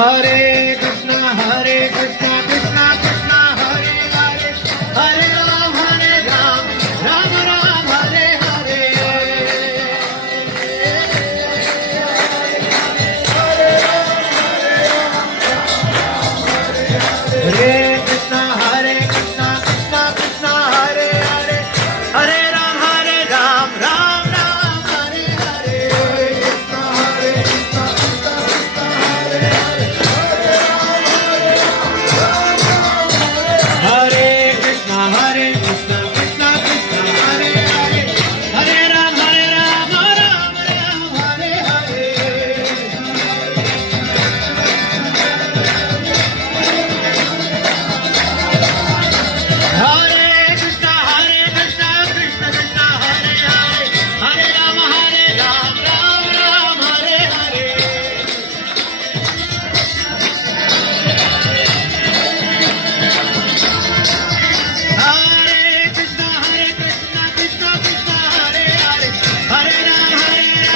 हरे कृष्णा कृष्णा कृष्णा हरे हरे हरे राम राम राम हरे हरे हरे कृष्णा कृष्णा कृष्णा हरे हरे हरे राम राम राम हरे हरे कृष्णा कृष्णा हरे कृष्णा कृष्णा कृष्णा हरे हरे हरे राम राम राम हरे हरे हरे कृष्णा कृष्णा कृष्णा हरे हरे हरे राम राम राम हरे हरे हरे कृष्णा कृष्णा कृष्णा हरे हरे हरे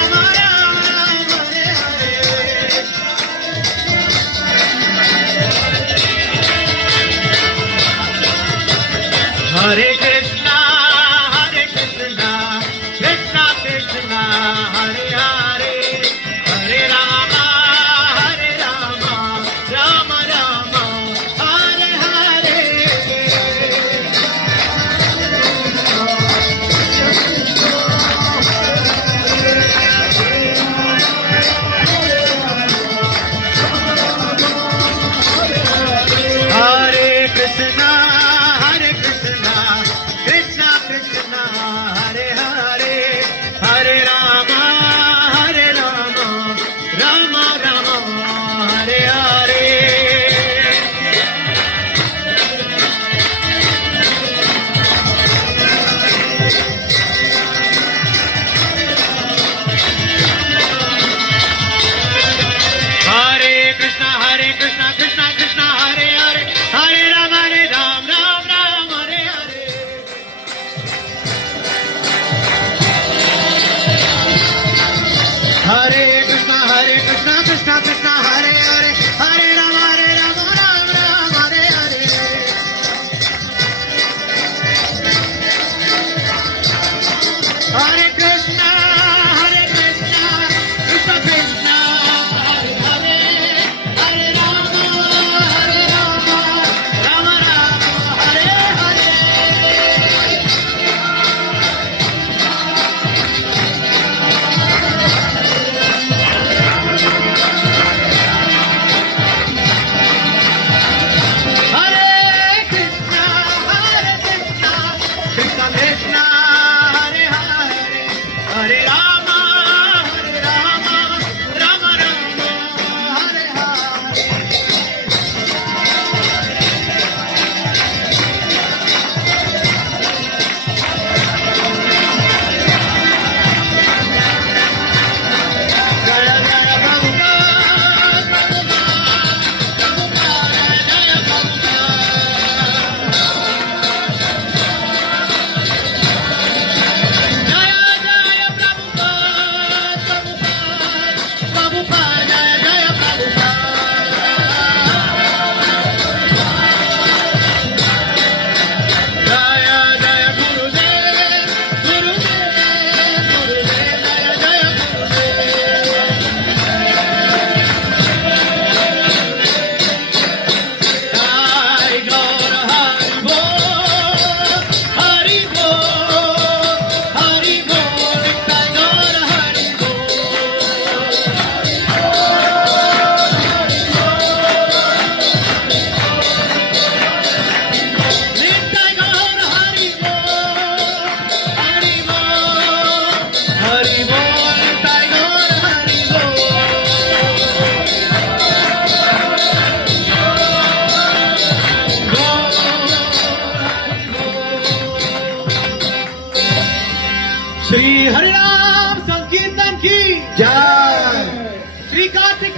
राम राम हरे हरे हरे कृष्णा कृष्णा कृष्णा हरे हरे हरे राम राम राम हरे हरे हरे कृष्णा कृष्णा कृष्णा हरे हरे हरे राम राम राम हरे हरे हरे कृष्णा कृष्णा हरे हरे हरे राम राम हरे हरे हरे कृष्णा कृष्णा हरे हरे हरे राम राम हरे हरे हरे कृष्णा कृष्णा कृष्णा हरे हरे हरे राम राम हरे हरे हरे कृष्णा कृष्णा कृष्णा हरे हरे हरे राम राम हरे हरे जय जय प्रभुपाद जय प्रभुपाद जय प्रभुपाद जय जय गुरुदेव गुरुदेव जय जय गौर हरि बोल नित्य गौर हरि नित्य गौर हरि बोल नित्य गौर हरि श्री हरिनाम संकीर्तन की जय। श्री कार्तिक